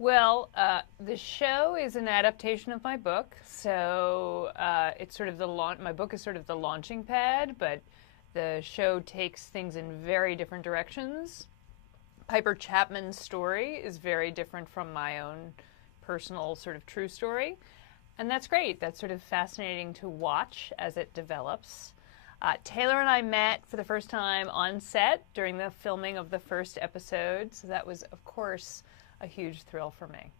Well, the show is an adaptation of my book, so it's sort of the my book is sort of the launching pad, but the show takes things in very different directions. Piper Chapman's story is very different from my own personal sort of true story, and that's great. That's sort of fascinating to watch as it develops. Taylor and I met for the first time on set during the filming of the first episode, so that was, of course, a huge thrill for me.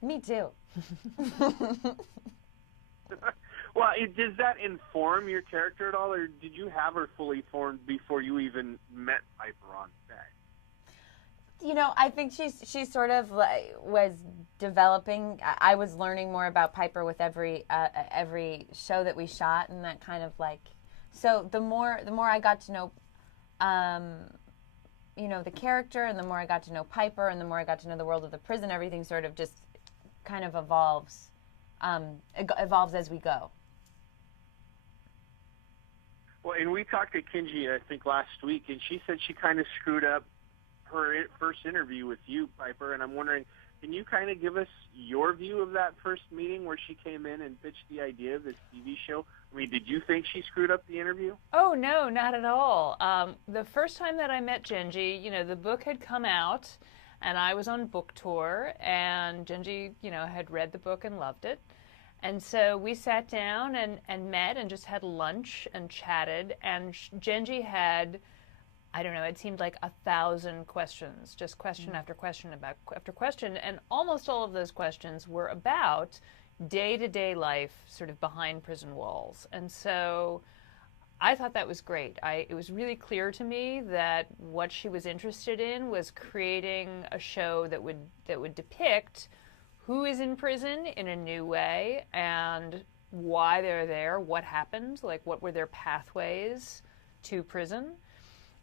Me too. Well, does that inform your character at all, or did you have her fully formed before you even met Piper on set? You know, I think she sort of was developing. I was learning more about Piper with every show that we shot, and that kind of like. So the more I got to know, the character, and the more I got to know Piper, and the more I got to know the world of the prison, everything sort of just kind of evolves as we go. Well, and we talked to Kenji, I think, last week, and she said she kind of screwed up her first interview with you, Piper, and I'm wondering, can you kind of give us your view of that first meeting where she came in and pitched the idea of this TV show? I mean, did you think she screwed up the interview? Oh, no, not at all. The first time that I met Genji, the book had come out, and I was on book tour, and Genji, had read the book and loved it. And so we sat down and met and just had lunch and chatted, and Genji had, I don't know, it seemed like 1,000 questions, just question after question after question, and almost all of those questions were about day-to-day life sort of behind prison walls. And so I thought that was great. It was really clear to me that what she was interested in was creating a show that would depict who is in prison in a new way and why they're there, what happened, like what were their pathways to prison,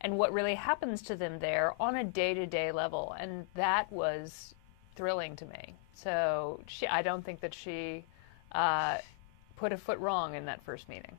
and what really happens to them there on a day-to-day level. And that was thrilling to me. So I don't think that she put a foot wrong in that first meeting.